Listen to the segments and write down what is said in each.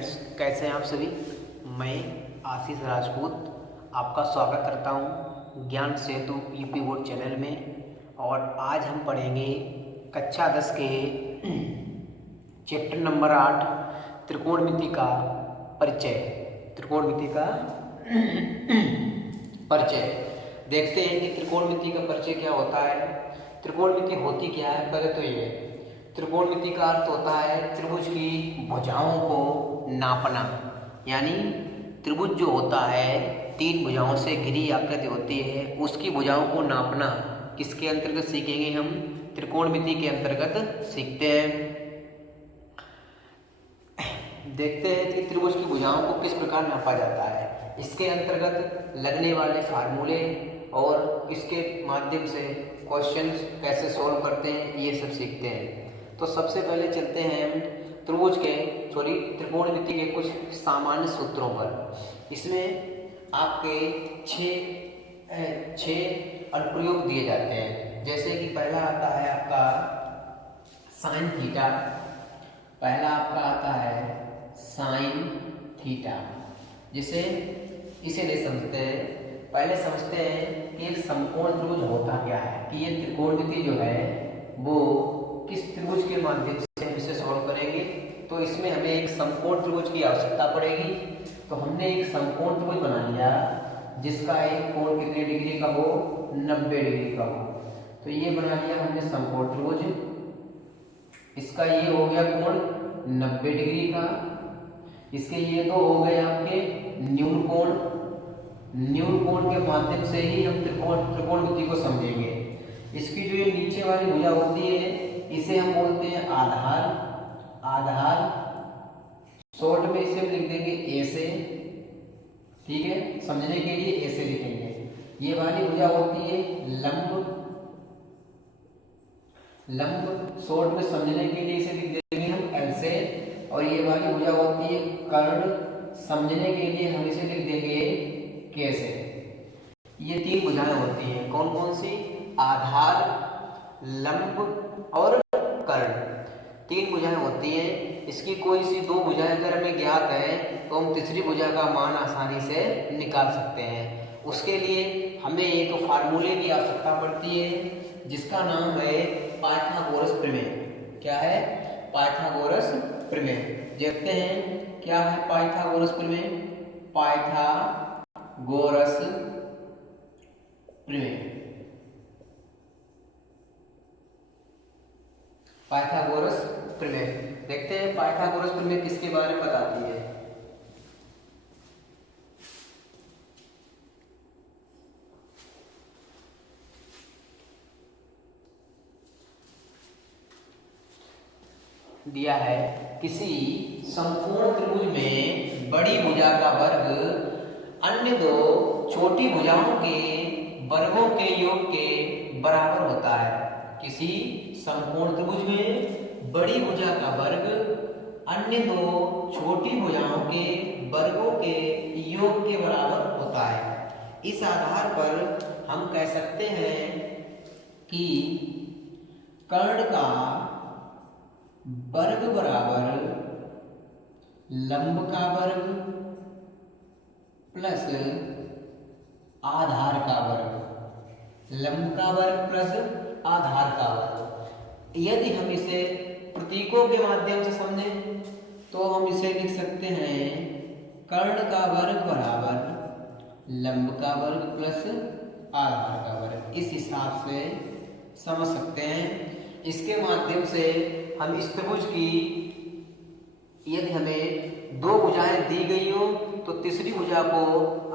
Friends, कैसे हैं आप सभी। मैं आशीष राजपूत आपका स्वागत करता हूं ज्ञान सेतु यूपी बोर्ड चैनल में। और आज हम पढ़ेंगे कक्षा 10 के चैप्टर नंबर 8 त्रिकोणमिति का परिचय। त्रिकोणमिति का परिचय देखते हैं कि त्रिकोणमिति का परिचय क्या होता है, त्रिकोणमिति होती क्या है। पहले तो ये त्रिकोणमिति का अर्थ होता है त्रिभुज की भुजाओं को नापना, यानी त्रिभुज जो होता है 3 भुजाओं से घिरी आकृति होती है, उसकी भुजाओं को नापना किसके अंतर्गत सीखेंगे हम, त्रिकोणमिति के अंतर्गत सीखते हैं। देखते हैं कि त्रिभुज की भुजाओं को किस प्रकार नापा जाता है, इसके अंतर्गत लगने वाले फार्मूले और इसके माध्यम से क्वेश्चंस कैसे सॉल्व करते हैं, ये सब सीखते हैं। तो सबसे पहले चलते हैं हम त्रिकोणमिति के कुछ सामान्य सूत्रों पर। इसमें आपके 6 अनुप्रयोग दिए जाते हैं। जैसे कि पहला आता है आपका साइन थीटा, पहला आपका आता है साइन थीटा, जिसे इसे नहीं समझते हैं। पहले समझते हैं कि समकोण त्रिभुज होता क्या है, कि ये त्रिकोणमिति जो है वो किस त्रिभुज के माध्यम से हम इसे सॉल्व करेंगे। तो इसमें हमें एक समकोण त्रिभुज की आवश्यकता पड़ेगी। तो हमने एक समकोण त्रिभुज बना लिया जिसका एक कोण कितने डिग्री का हो, 90 डिग्री का हो। तो ये बना लिया हमने समकोण त्रिभुज, इसका ये हो गया कोण 90 डिग्री का। इसके ये दो हो गए आपके न्यून कोण। न्यून कोण के माध्यम से ही हम त्रिकोणमिति को समझेंगे। इसकी जो ये नीचे वाली भुजा होती है इसे हम बोलते हैं आधार। आधार शॉर्ट में इसे हम लिख देंगे ए से, ठीक है, समझने के लिए ए से लिखेंगे। ये वाली भुजा होती है लंब। लंब शॉर्ट में समझने के लिए इसे लिख देंगे हम एल से। और ये वाली भुजा होती है कर्ण, समझने के लिए हम इसे लिख देंगे के से। ये 3 भुजाएं होती हैं, कौन कौन सी, आधार, लंब और कर्ण। 3 भुजाएं होती हैं। इसकी कोई सी 2 भुजाएं अगर हमें ज्ञात है तो हम तीसरी भुजा का मान आसानी से निकाल सकते हैं। उसके लिए हमें एक फार्मूले की आवश्यकता पड़ती है जिसका नाम है पाइथागोरस प्रमेय। क्या है, पाइथागोरस प्रमेय। देखते हैं क्या है पाइथागोरस प्रमेय। पाइथागोरस प्रमेय, पाइथागोरस प्रमेय। देखते हैं पाइथागोरस प्रमेय किसके बारे में बताती है। दिया है किसी समकोण त्रिभुज में बड़ी भुजा का वर्ग अन्य 2 छोटी भुजाओं के वर्गों के योग के बराबर होता है। किसी समकोण त्रिभुज में बड़ी भुजा का वर्ग अन्य 2 छोटी भुजाओं के वर्गों के योग के बराबर होता है। इस आधार पर हम कह सकते हैं कि कर्ण का वर्ग बराबर लंब का वर्ग प्लस आधार का वर्ग। लंब का वर्ग प्लस आधार का वर्ग। यदि हम इसे प्रतीकों के माध्यम से समझें तो हम इसे लिख सकते हैं कर्ण का वर्ग बराबर लंब का वर्ग प्लस आधार का वर्ग। इस हिसाब से समझ सकते हैं। इसके माध्यम से हम इस त्रिभुज की यदि हमें 2 भुजाएं दी गई हो तो तीसरी भुजा को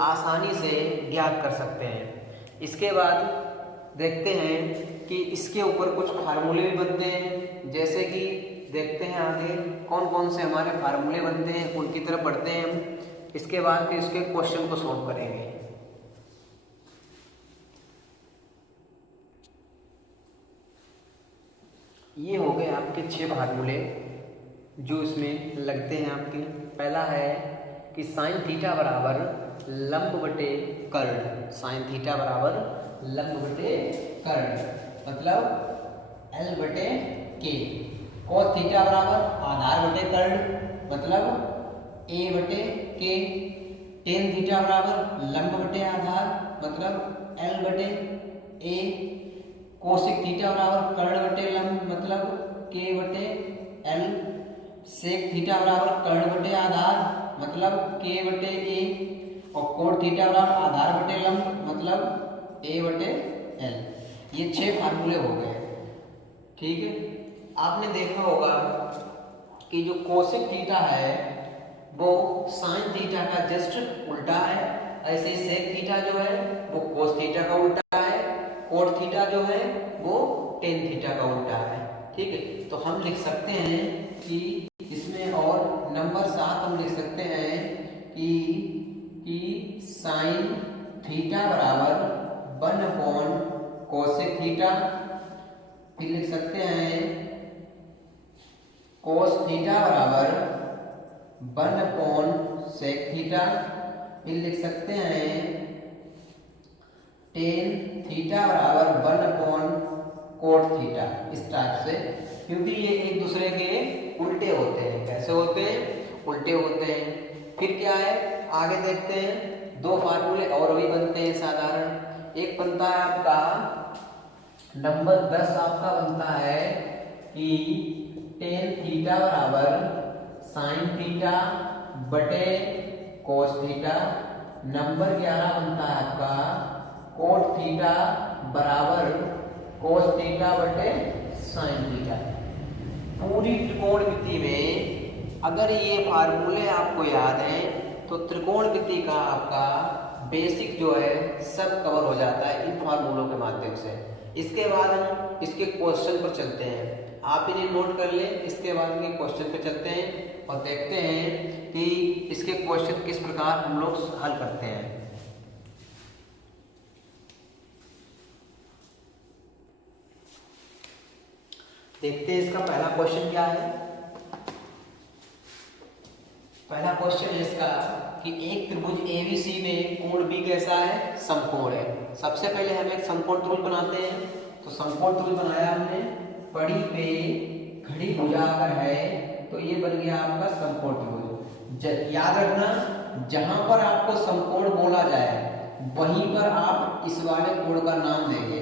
आसानी से ज्ञात कर सकते हैं। इसके बाद देखते हैं कि इसके ऊपर कुछ फार्मूले भी बनते हैं। जैसे कि देखते हैं आगे कौन कौन से हमारे फार्मूले बनते हैं, उनकी तरफ बढ़ते हैं हम। इसके बाद फिर इसके क्वेश्चन को सॉल्व करेंगे। ये हो गए आपके 6 फार्मूले जो इसमें लगते हैं आपके। पहला है कि साइन थीटा बराबर लंब बटे कर्ण। साइन थीटा बराबर लंब बटे कर्ण, मतलब L बटे K। कॉस थीटा बराबर आधार बटे कर्ण, मतलब ए बटे के। टेन थीटा बराबर लंब बटे आधार मतलब एल बटे ए। कोसेक थीटा बराबर कर्ण बटे लंब मतलब के बटे एल। सेक थीटा बराबर कर्ण बटे आधार मतलब के बटे ए। और कोण थीटा बराबर आधार बटे लंब मतलब ए बटे एल। ये 6 फार्मूले हो गए। ठीक है, आपने देखा होगा कि जो कोसेक थीटा है वो साइन थीटा का जस्ट उल्टा है। ऐसे ही सेक थीटा जो है वो कोस थीटा का उल्टा है। कोण थीटा जो है वो टेन थीटा का उल्टा है। ठीक है, तो हम लिख सकते हैं कि इसमें और नंबर 7 हम लिख सकते हैं कि साइन थीटा बराबर 1 कोसेक थीटा। फिर लिख सकते हैं कोस थीटा बराबर 1 सेक थीटा। फिर लिख सकते हैं टेन थीटा बराबर 1 कोट थीटा। इस टाइप से, क्योंकि ये एक दूसरे के उल्टे होते हैं। कैसे होते हैं? उल्टे होते हैं। फिर क्या है, आगे देखते हैं। 2 फार्मूले और भी बनते हैं साधारण। एक बनता है आपका नंबर 10 आपका बनता है कि टेन थीटा बराबर साइन थीटा बटे कोस थीटा। नंबर 11 बनता है आपका कोट थीटा बराबर कोस थीटा बटे साइन थीटा। पूरी त्रिकोणमिति में अगर ये फार्मूले आपको याद हैं तो त्रिकोणमिति का आपका बेसिक जो है सब कवर हो जाता है इन फार्मूलों के माध्यम से। इसके बाद हम इसके क्वेश्चन पर चलते हैं। आप इन्हें नोट कर लें। इसके बाद के क्वेश्चन पर चलते हैं और देखते हैं कि इसके क्वेश्चन किस प्रकार हम लोग हल करते हैं। देखते हैं इसका पहला क्वेश्चन क्या है। पहला क्वेश्चन है इसका कि एक त्रिभुज ABC में कोण B कैसा है? समकोण है। सबसे पहले हम एक समकोण त्रिभुज बनाते हैं। तो समकोण त्रिभुज बनाया हमने, पड़ी पे खड़ी भुजा अगर है तो ये बन गया आपका समकोण त्रिभुज। याद रखना, जहां पर आपको समकोण बोला जाए वहीं पर आप इस वाले कोण का नाम देंगे।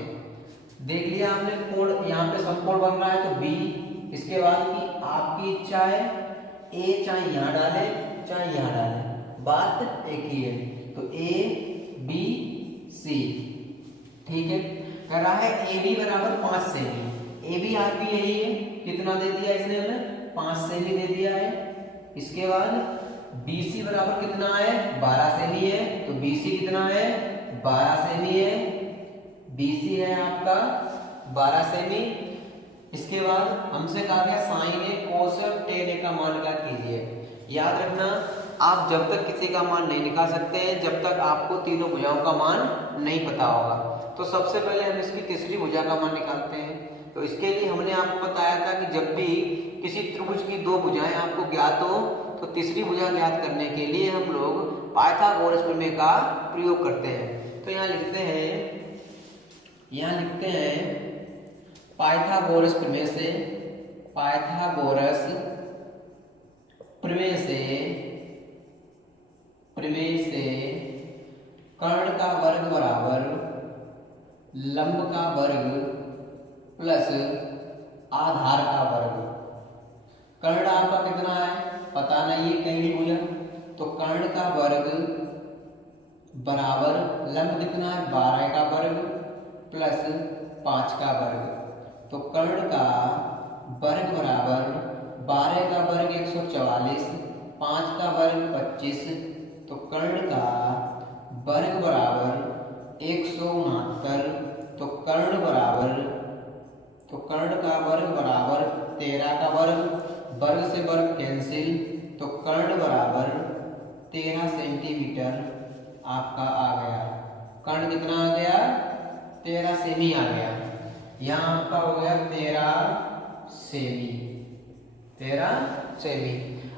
देख लिया आपने, कोण यहाँ पे समकोण बन रहा है तो B। इसके बाद की आपकी इच्छा है A चाहे यहाँ डाले चाहे यहाँ डाले, बात एक ही है। तो A B C। ठीक है, कह रहा है AB बराबर 5 सेमी। AB RB यही है, कितना दे दिया इसने हमें? 5 सेमी दे दिया है। इसके बाद BC बराबर कितना है? 12 सेमी है। तो BC कितना है? 12 सेमी है। BC है आपका 12 सेमी। इसके बाद हमसे कहा गया साइन ए कोस टेन ए का मान क्या कीजिए। याद रखना, आप जब तक किसी का मान नहीं निकाल सकते हैं जब तक आपको तीनों भुजाओं का मान नहीं पता होगा। तो सबसे पहले हम इसकी तीसरी भुजा का मान निकालते हैं। तो इसके लिए हमने आपको बताया था कि जब भी किसी त्रिभुज की 2 भुजाएं आपको ज्ञात हो तो तीसरी भुजा ज्ञात करने के लिए हम लोग पाइथागोरस प्रमेय का प्रयोग करते हैं। तो यहाँ लिखते हैं पाइथागोरस प्रमेय से, पाइथागोरस प्रमेय से कर्ण का वर्ग बराबर लंब का वर्ग प्लस आधार का वर्ग। कर्ण आपका कितना है पता नहीं है, कहीं भुजा। तो कर्ण का वर्ग बराबर लंब कितना है 12 का वर्ग प्लस 5 का वर्ग। तो कर्ण का वर्ग बराबर 12 का वर्ग 144, 5 का वर्ग 25। तो कर्ण का वर्ग बराबर 169। तो कर्ण का वर्ग बराबर 13 का वर्ग, वर्ग से वर्ग कैंसिल। तो कर्ण बराबर 13 सेंटीमीटर आपका आ गया। कर्ण कितना आ गया? 13 सेमी आ गया। यहाँ आपका हो गया 13 सेमी।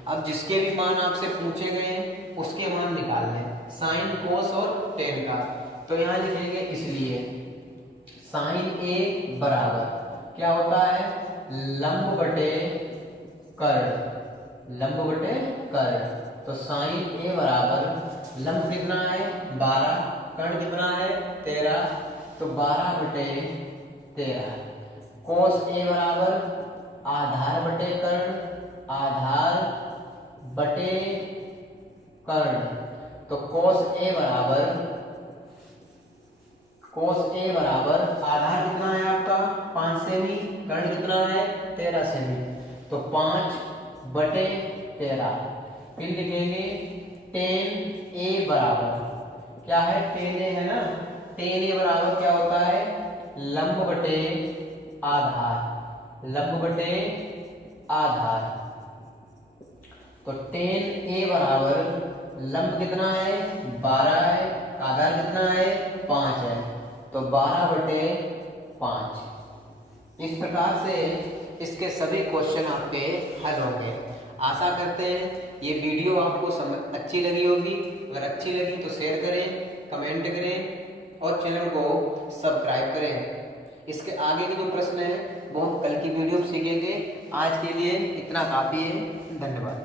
अब जिसके भी मान आपसे पूछे गए उसके मान निकाल लें, साइन कोस और टेन का। तो यहाँ लिखेंगे, इसलिए साइन ए बराबर क्या होता है? लंब बटे कर्ण। तो साइन ए बराबर लंब कितना है 12, कर्ण कितना है 13, तो 12/13। कोस ए बराबर आधार बटे कर्ण, आधार बटे कर्ण, तो कोस ए बराबर आधार कितना है आपका 5 सेमी, कर्ण कितना है 13 सेमी, तो 5/13। फिर लिखेंगे tan ए बराबर क्या है, tan ए है ना, tan ए बराबर क्या होता है लंब बटे आधार, लंब बटे आधार। तो tan ए बराबर लंब कितना है 12 है, आधार कितना है 5 है, तो 12/5। इस प्रकार से इसके सभी क्वेश्चन आपके हल होंगे। आशा करते हैं ये वीडियो आपको अच्छी लगी होगी। अगर अच्छी लगी तो शेयर करें, कमेंट करें और चैनल को सब्सक्राइब करें। इसके आगे के जो प्रश्न है वो हम कल की वीडियो में सीखेंगे। आज के लिए इतना काफ़ी है। धन्यवाद।